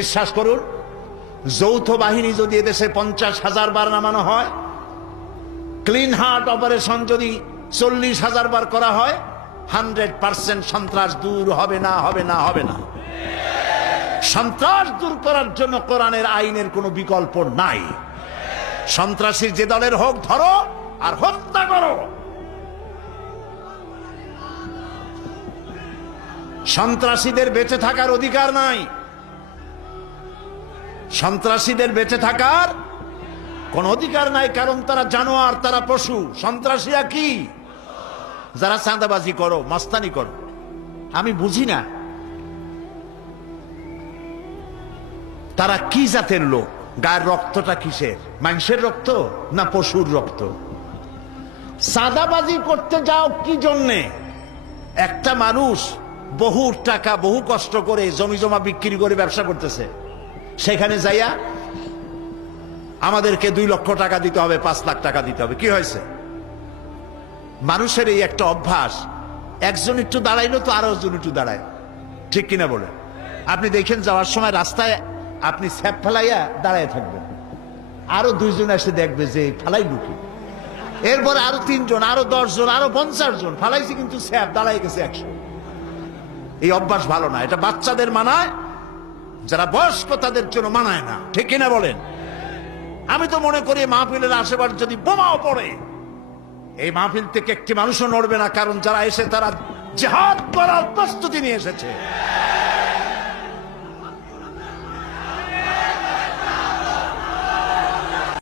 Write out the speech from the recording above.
বিশ্বাস করুন, যৌথ বাহিনী যদি এদেশে পঞ্চাশ হাজার বার নামানো হয় ক্লিন হার্ট অপারেশন যদি চল্লিশ হাজার বার করা হয় হান্ড্রেড পার্সেন্ট সন্ত্রাস দূর হবে না হবে না হবে না। সন্ত্রাস দূর করার জন্য কোরআনের আইনের কোনো বিকল্প নাই। সন্ত্রাসী যে দলের হোক, ধরো আর হত্যা করো। সন্ত্রাসীদের বেঁচে থাকার অধিকার নাই। সন্ত্রাসীদের বেঁচে থাকার কোন অধিকার নাই, কারণ তারা জানোয়ার, তারা পশু। সন্ত্রাসীরা কি? যারা চাঁদাবাজি করো, মাস্তানি করো। আমি বুঝি না। তারা কি জাতের লোক? গায়ের রক্তটা কিসের? মাংসের রক্ত না পশুর রক্ত? সাদাবাজি করতে যাও কি জন্যে? একটা মানুষ বহু টাকা, বহু কষ্ট করে জমি জমা বিক্রি করে ব্যবসা করতেছে। সেখানে যাইয়া আমাদেরকে দুই লক্ষ টাকা দিতে হবে, পাঁচ লাখ টাকা দিতে হবে। কি হয়েছে? মানুষের এই একটা অভ্যাস, একজন একটু দাঁড়াইলো তো আরও জন একটু দাঁড়ায়। ঠিক কিনা বলে? আপনি দেখেন যাওয়ার সময় রাস্তায় আপনি স্যাপ ফেলাইয়া দাঁড়ায় থাকবেন। আরও দুইজন এসে দেখবে যে ফেলাই লুকি এরপরে আরও তিনজন, আরও দশজন, আরও পঞ্চাশ জন ফালাইছে কিন্তু স্যাপ দাঁড়াই গেছে একশো। এই অভ্যাস ভালো না, এটা বাচ্চাদের মানায় যারা বয়স্ক তাদের জন্য মানায় না। ঠিক কিনা বলেন? আমি তো মনে করি মাহফিলের আশেপাশে যদি বোমাও পড়ে, এই মাহফিল থেকে একটি মানুষও নড়বে না, কারণ যারা এসে তারা জেহাদ করার প্রস্তুতি নিয়ে এসেছে।